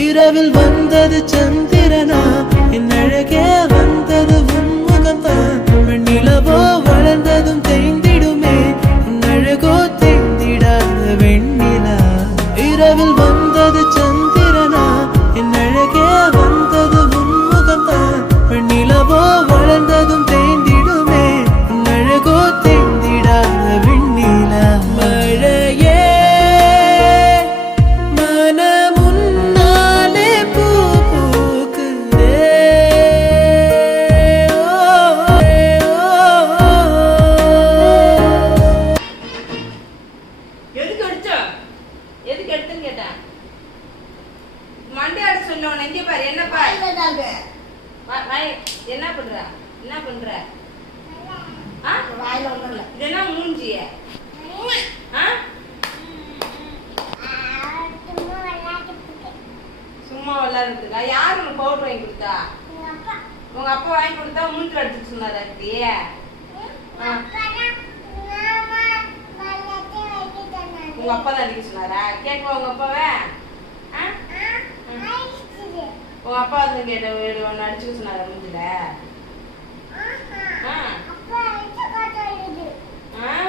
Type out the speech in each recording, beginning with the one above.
இரவில் வந்தது சந்திரனா என் அழகே வந்தது உன்முகம்தான் வெண்ணிலவோ சொன்னவன இங்க பாரு என்ன பாரு? என்ன பண்ற? என்ன பண்ற? ஆ? இது என்ன மூஞ்சிய? ஆ? சும்மா விளையாடுறதுக்கா யார் உனக்கு பவுடர் வாங்கி கொடுத்தா? உங்க அப்பா. வாங்கி கொடுத்தா மூஞ்சில அடிச்சு சொன்னாரா இப்படி? ஆ. உங்க அப்பா தான் அடிக்க சொன்னாரா? கேட்கவா உங்க அப்பாவை? உங்க அப்பா வந்து கேட்ட வீடு ஒன்று அடிச்சுக்க சொன்னாரா ஆ.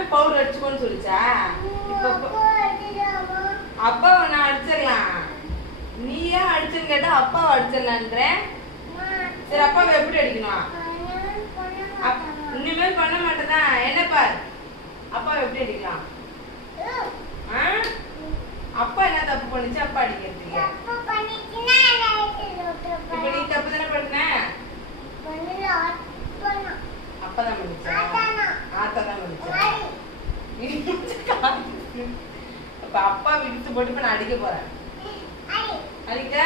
பவுடர் அடிச்சுக்கோன்னு சொல்லிச்சா? இப்போ அப்பாவை நான் அடிச்சிடலாம். நீயா அடிச்சுன்னு கேட்டா அப்பாவை அடிச்சிடலான்ற. சரி அப்பாவை எப்படி அடிக்கணும்? இனிமேல் பண்ண மாட்டேனா என்ன பார்? அப்பாவை எப்படி அடிக்கலாம்? ஆ? அப்பா என்ன தப்பு பண்ணுச்சு? அப்பா அடிக்கிறதுக்கு இப்ப நீ தப்பு தானே பண்ண அப்பா தான் பண்ணிச்சா ஆத்தா தான் பண்ணிச்சா நீ மூஞ்சி காட்டு. அப்ப அப்பா விடுத்து போட்டு நான் அடிக்க போறேன். அடிக்க.